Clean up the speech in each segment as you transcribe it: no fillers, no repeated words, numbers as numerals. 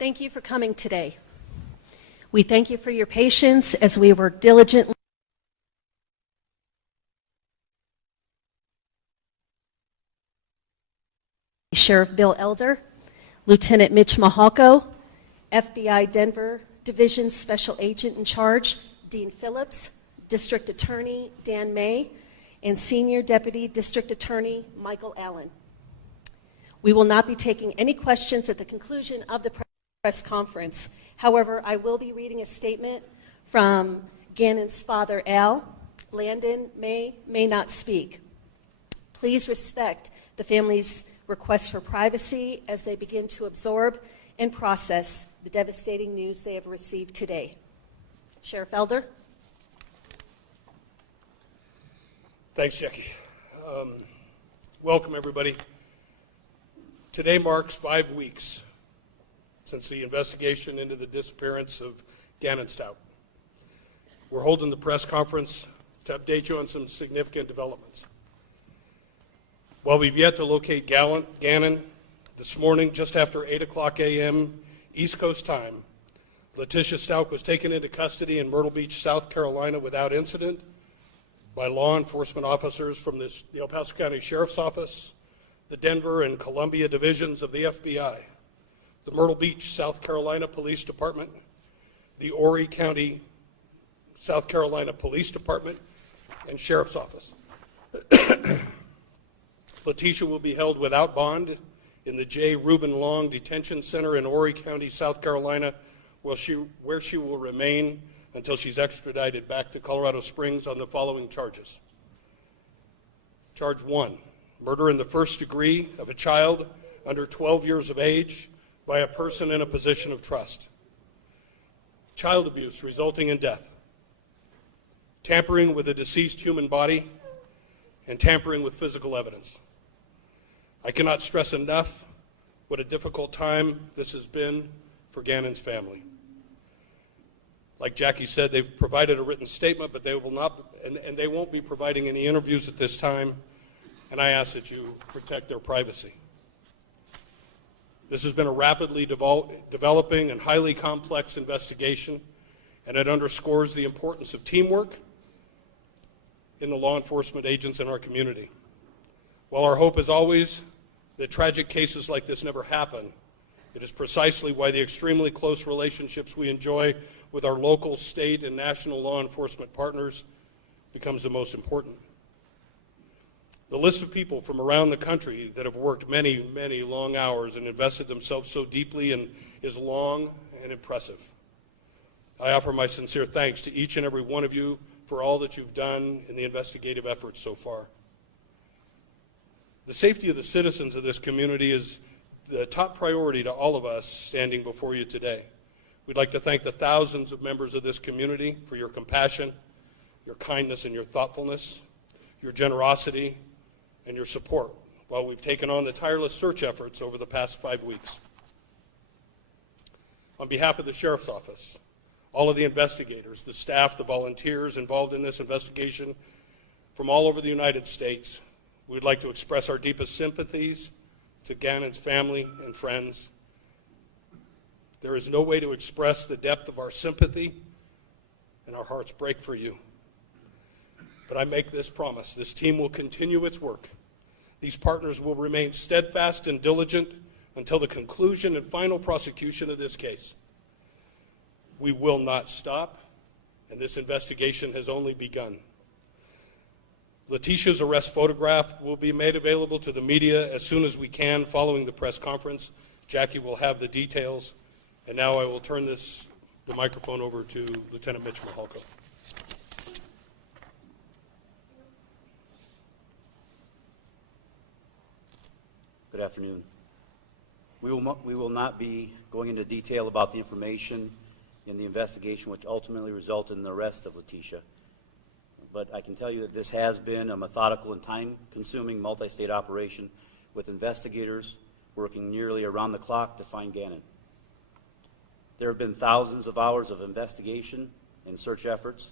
Thank you for coming today. We thank you for your patience as we work diligently. Sheriff Bill Elder, Lieutenant Mitch Mahalko, FBI Denver Division Special Agent in Charge, Dean Phillips, District Attorney Dan May, and Senior Deputy District Attorney Michael Allen. We will not be taking any questions at the conclusion of the press conference. However, I will be reading a statement from Gannon's father, Al. Landon may not speak. Please respect the family's request for privacy as they begin to absorb and process the devastating news they have received today. Sheriff Elder. Thanks, Jackie. Welcome, everybody. Today marks 5 weeks since the investigation into the disappearance of Gannon Stauch. We're holding the press conference to update you on some significant developments. While we've yet to locate Gannon, this morning, just after 8 o'clock a.m. East Coast time, Letecia Stauch was taken into custody in Myrtle Beach, South Carolina without incident by law enforcement officers from the El Paso County Sheriff's Office, the Denver and Columbia divisions of the FBI, the Myrtle Beach, South Carolina Police Department, the Horry County, South Carolina Police Department, and Sheriff's Office. Letecia will be held without bond in the J. Reuben Long Detention Center in Horry County, South Carolina, where she will remain until she's extradited back to Colorado Springs on the following charges. Charge 1, murder in the first degree of a child under 12 years of age by a person in a position of trust. Child abuse resulting in death. Tampering with a deceased human body, and tampering with physical evidence. I cannot stress enough what a difficult time this has been for Gannon's family. Like Jackie said, they've provided a written statement, but they will not, and they won't be providing any interviews at this time, and I ask that you protect their privacy. This has been a rapidly developing and highly complex investigation, and it underscores the importance of teamwork in the law enforcement agents in our community. While our hope is always that tragic cases like this never happen, it is precisely why the extremely close relationships we enjoy with our local, state, and national law enforcement partners becomes the most important. The list of people from around the country that have worked many, many long hours and invested themselves so deeply is long and impressive. I offer my sincere thanks to each and every one of you for all that you've done in the investigative efforts so far. The safety of the citizens of this community is the top priority to all of us standing before you today. We'd like to thank the thousands of members of this community for your compassion, your kindness, and your thoughtfulness, your generosity, and your support while we've taken on the tireless search efforts over the past 5 weeks. On behalf of the Sheriff's Office, all of the investigators, the staff, the volunteers involved in this investigation from all over the United States, we'd like to express our deepest sympathies to Gannon's family and friends. There is no way to express the depth of our sympathy, and our hearts break for you. But I make this promise: this team will continue its work. These partners will remain steadfast and diligent until the conclusion and final prosecution of this case. We will not stop, and this investigation has only begun. Letecia's arrest photograph will be made available to the media as soon as we can following the press conference. Jackie will have the details. And now I will turn the microphone over to Lieutenant Mitch Mahalko. Good afternoon. We will not be going into detail about the information in the investigation which ultimately resulted in the arrest of Letecia. But I can tell you that this has been a methodical and time-consuming multi-state operation with investigators working nearly around the clock to find Gannon. There have been thousands of hours of investigation and search efforts.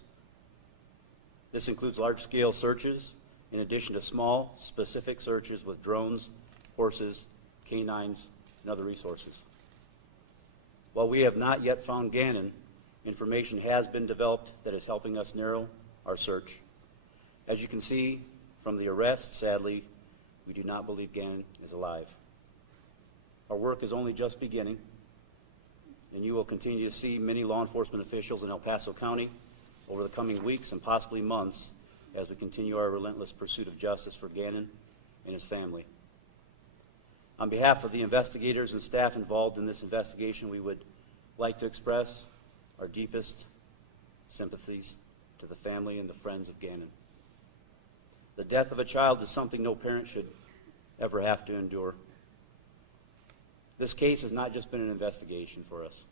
This includes large-scale searches in addition to small, specific searches with drones, horses, canines, and other resources. While we have not yet found Gannon, information has been developed that is helping us narrow our search. As you can see from the arrest, sadly, we do not believe Gannon is alive. Our work is only just beginning, and you will continue to see many law enforcement officials in El Paso County over the coming weeks and possibly months as we continue our relentless pursuit of justice for Gannon and his family. On behalf of the investigators and staff involved in this investigation, we would like to express our deepest sympathies to the family and the friends of Gannon. The death of a child is something no parent should ever have to endure. This case has not just been an investigation for us.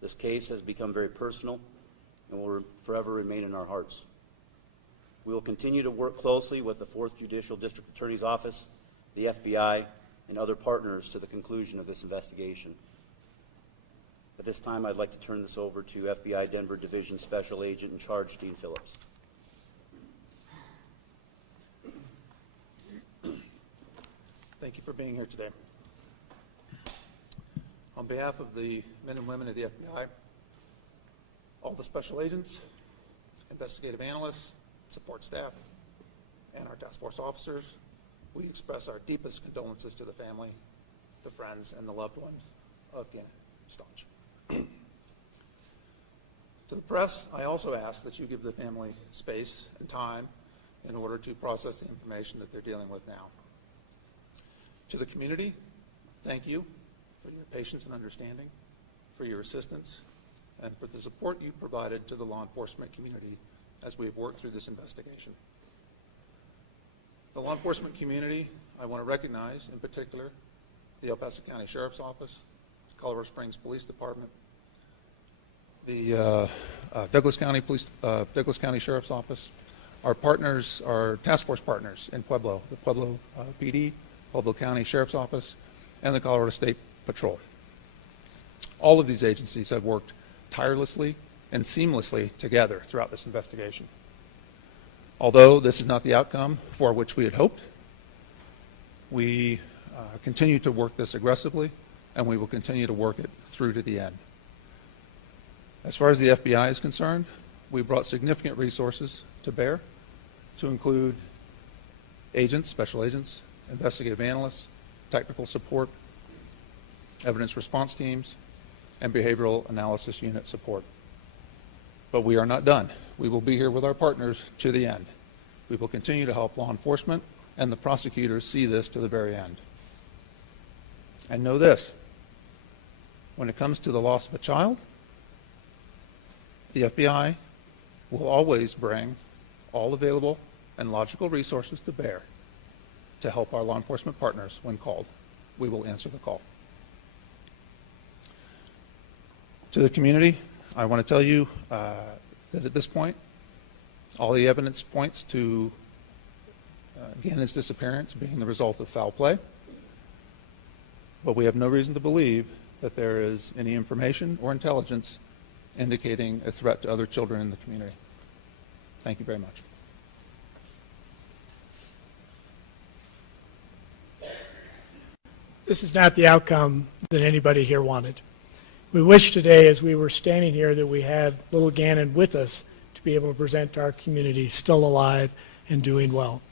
This case has become very personal and will forever remain in our hearts. We will continue to work closely with the 4th Judicial District Attorney's Office, the FBI, and other partners to the conclusion of this investigation. At this time, I'd like to turn this over to FBI Denver Division Special Agent in Charge, Dean Phillips. Thank you for being here today. On behalf of the men and women of the FBI, all the special agents, investigative analysts, support staff, and our task force officers, we express our deepest condolences to the family, the friends, and the loved ones of Gannon Stauch. To the press, I also ask that you give the family space and time in order to process the information that they're dealing with now. To the community, thank you for your patience and understanding, for your assistance, and for the support you provided to the law enforcement community as we have worked through this investigation. The law enforcement community, I want to recognize in particular the El Paso County Sheriff's Office, the Colorado Springs Police Department, the Douglas County Sheriff's Office, our partners, our task force partners in Pueblo, the Pueblo PD, Pueblo County Sheriff's Office, and the Colorado State Patrol. All of these agencies have worked tirelessly and seamlessly together throughout this investigation. Although this is not the outcome for which we had hoped, we continue to work this aggressively, and we will continue to work it through to the end. As far as the FBI is concerned, we brought significant resources to bear, to include agents, special agents, investigative analysts, technical support, evidence response teams, and behavioral analysis unit support. But we are not done. We will be here with our partners to the end. We will continue to help law enforcement and the prosecutors see this to the very end. And know this, when it comes to the loss of a child, the FBI will always bring all available and logical resources to bear to help our law enforcement partners when called. We will answer the call. To the community, I want to tell you that at this point, all the evidence points to Gannon's disappearance being the result of foul play, but we have no reason to believe that there is any information or intelligence indicating a threat to other children in the community. Thank you very much. This is not the outcome that anybody here wanted. We wish today, as we were standing here, that we had little Gannon with us to be able to present to our community still alive and doing well.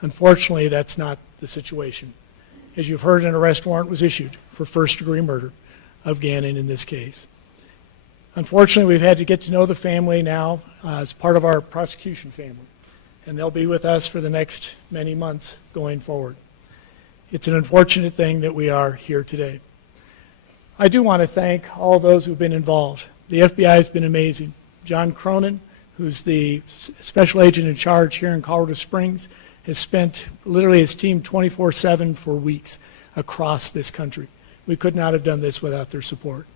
Unfortunately, that's not the situation. As you've heard, an arrest warrant was issued for first-degree murder of Gannon in this case. Unfortunately, we've had to get to know the family now as part of our prosecution family, and they'll be with us for the next many months going forward. It's an unfortunate thing that we are here today. I do want to thank all those who've been involved. The FBI has been amazing. John Cronin, who's the special agent in charge here in Colorado Springs, has spent literally his team 24/7 for weeks across this country. We could not have done this without their support.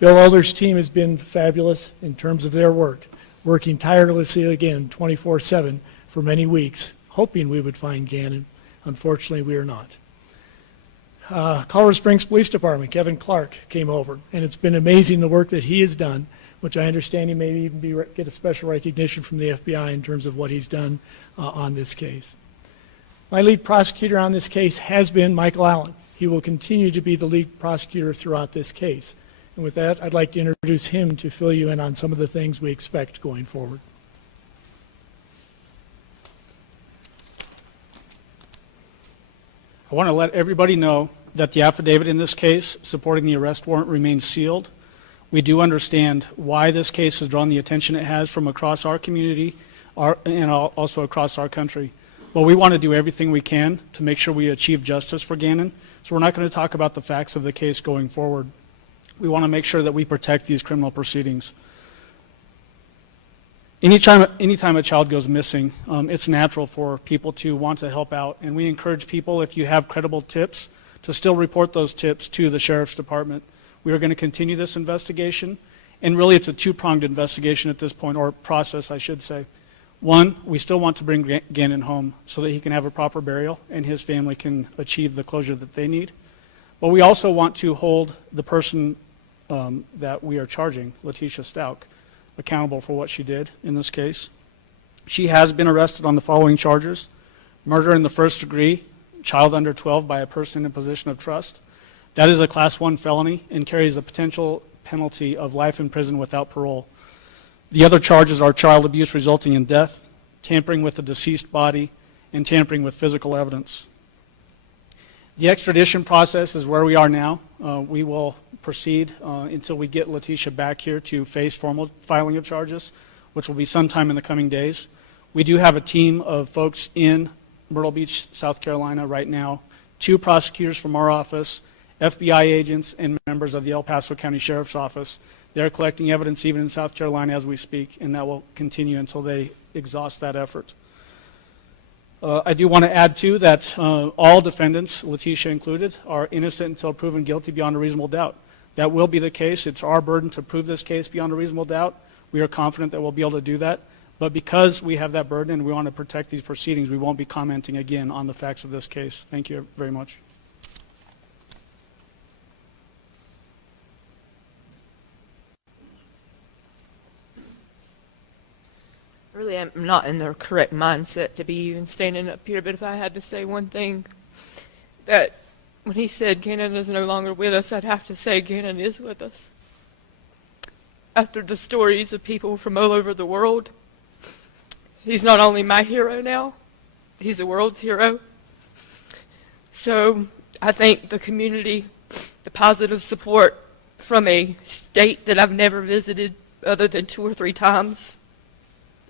Bill Elder's team has been fabulous in terms of their work, working tirelessly again 24/7 for many weeks, hoping we would find Gannon. Unfortunately, we are not. Colorado Springs Police Department, Kevin Clark, came over, and it's been amazing the work that he has done, which I understand he may even get a special recognition from the FBI in terms of what he's done on this case. My lead prosecutor on this case has been Michael Allen. He will continue to be the lead prosecutor throughout this case. And with that, I'd like to introduce him to fill you in on some of the things we expect going forward. I want to let everybody know that the affidavit in this case supporting the arrest warrant remains sealed. We do understand why this case has drawn the attention it has from across our community and also across our country. But we want to do everything we can to make sure we achieve justice for Gannon. So we're not going to talk about the facts of the case going forward. We want to make sure that we protect these criminal proceedings. Anytime a child goes missing, it's natural for people to want to help out. And we encourage people, if you have credible tips, to still report those tips to the Sheriff's Department. We are going to continue this investigation. And really, it's a two-pronged investigation at this point, or process, I should say. One, we still want to bring Gannon home so that he can have a proper burial and his family can achieve the closure that they need. But we also want to hold the person that we are charging, Letecia Stauch, accountable for what she did in this case. She has been arrested on the following charges: murder in the first degree, child under 12 by a person in position of trust. That is a Class 1 felony and carries a potential penalty of life in prison without parole. The other charges are child abuse resulting in death, tampering with a deceased body, and tampering with physical evidence. The extradition process is where we are now. We will proceed until we get Letecia back here to face formal filing of charges, which will be sometime in the coming days. We do have a team of folks in Myrtle Beach, South Carolina right now, 2 prosecutors from our office, FBI agents, and members of the El Paso County Sheriff's Office. They're collecting evidence even in South Carolina as we speak, and that will continue until they exhaust that effort. I do want to add, too, that all defendants, Letecia included, are innocent until proven guilty beyond a reasonable doubt. That will be the case. It's our burden to prove this case beyond a reasonable doubt. We are confident that we'll be able to do that. But because we have that burden and we want to protect these proceedings, we won't be commenting again on the facts of this case. Thank you very much. Really, I'm not in the correct mindset to be even standing up here, but if I had to say one thing, that when he said Gannon is no longer with us, I'd have to say Gannon is with us. After the stories of people from all over the world, he's not only my hero now, he's the world's hero. So I think the community, the positive support from a state that I've never visited other than 2 or 3 times,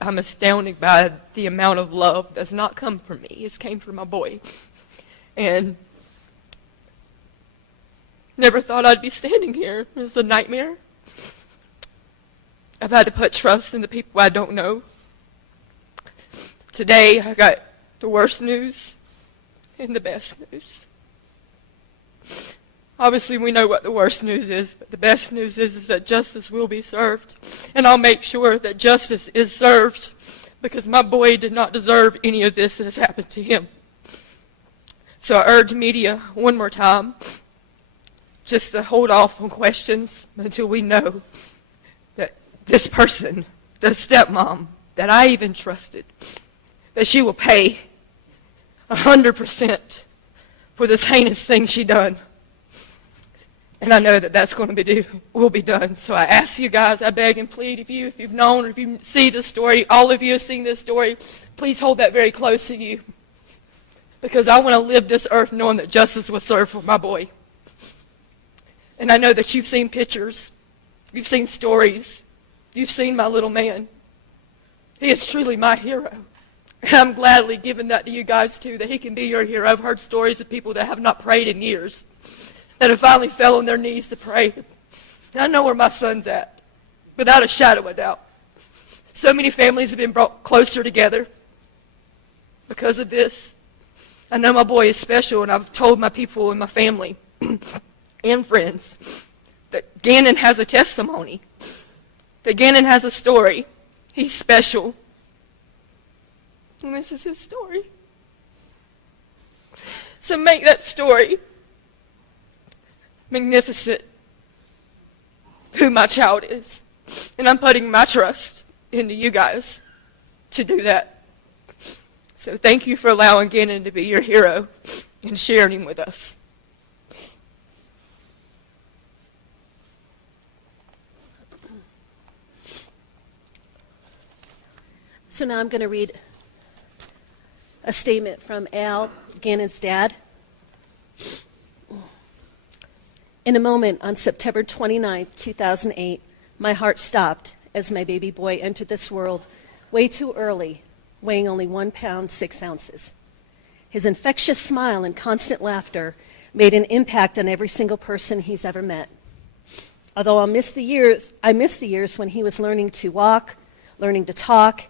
I'm astounded by the amount of love that's not come from me. It's came from my boy. And never thought I'd be standing here. It's a nightmare. I've had to put trust in the people I don't know. Today, I got the worst news and the best news. Obviously, we know what the worst news is, but the best news is that justice will be served. And I'll make sure that justice is served, because my boy did not deserve any of this that has happened to him. So I urge media one more time just to hold off on questions until we know that this person, the stepmom that I even trusted, that she will pay 100% for this heinous thing she done. And I know that that's going to will be done. So I ask you guys, I beg and plead, if you've known or if you see this story, all of you have seen this story, please hold that very close to you. Because I want to live this earth knowing that justice was served for my boy. And I know that you've seen pictures, you've seen stories, you've seen my little man. He is truly my hero. And I'm gladly giving that to you guys too, that he can be your hero. I've heard stories of people that have not prayed in years, that have finally fell on their knees to pray. And I know where my son's at, without a shadow of a doubt. So many families have been brought closer together because of this. I know my boy is special, and I've told my people and my family and friends that Gannon has a testimony, that Gannon has a story. He's special. And this is his story. So make that story magnificent, who my child is. And I'm putting my trust into you guys to do that. So thank you for allowing Gannon to be your hero and sharing him with us. So now I'm going to read a statement from Al, Gannon's dad. In a moment on September 29, 2008, my heart stopped as my baby boy entered this world way too early, weighing only 1 pound, 6 ounces. His infectious smile and constant laughter made an impact on every single person he's ever met. Although I miss the years when he was learning to walk, learning to talk,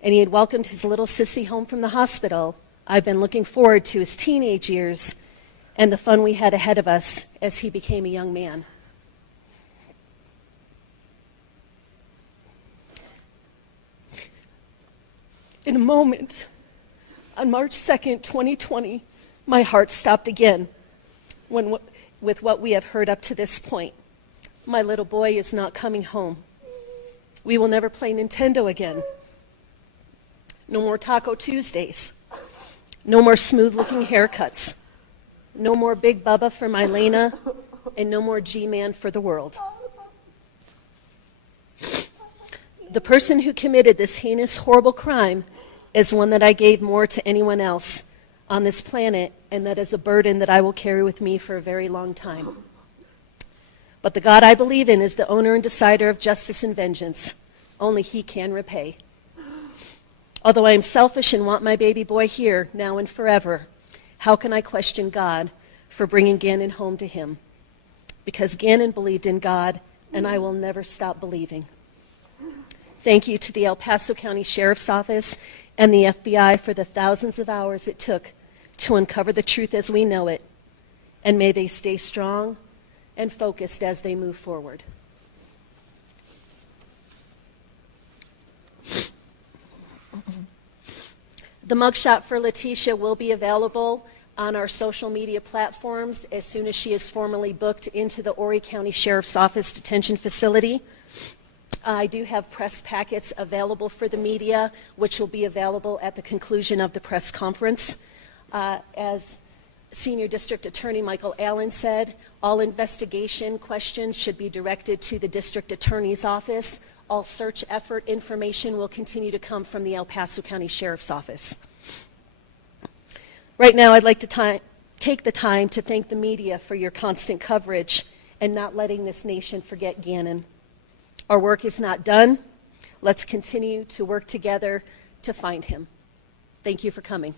and he had welcomed his little sissy home from the hospital, I've been looking forward to his teenage years and the fun we had ahead of us as he became a young man. In a moment, on March 2nd, 2020, my heart stopped again with what we have heard up to this point. My little boy is not coming home. We will never play Nintendo again. No more Taco Tuesdays. No more smooth-looking haircuts. No more Big Bubba for my Lena, and no more G-Man for the world. The person who committed this heinous, horrible crime is one that I gave more to anyone else on this planet, and that is a burden that I will carry with me for a very long time. But the God I believe in is the owner and decider of justice and vengeance. Only He can repay. Although I am selfish and want my baby boy here, now and forever, how can I question God for bringing Gannon home to Him? Because Gannon believed in God, and I will never stop believing. Thank you to the El Paso County Sheriff's Office and the FBI for the thousands of hours it took to uncover the truth as we know it, and may they stay strong and focused as they move forward. The mugshot for Letecia will be available on our social media platforms as soon as she is formally booked into the Horry County Sheriff's Office detention facility. I do have press packets available for the media, which will be available at the conclusion of the press conference. As Senior District Attorney Michael Allen said, all investigation questions should be directed to the District Attorney's Office. All search effort information will continue to come from the El Paso County Sheriff's Office. Right now, I'd like to take the time to thank the media for your constant coverage and not letting this nation forget Gannon. Our work is not done. Let's continue to work together to find him. Thank you for coming.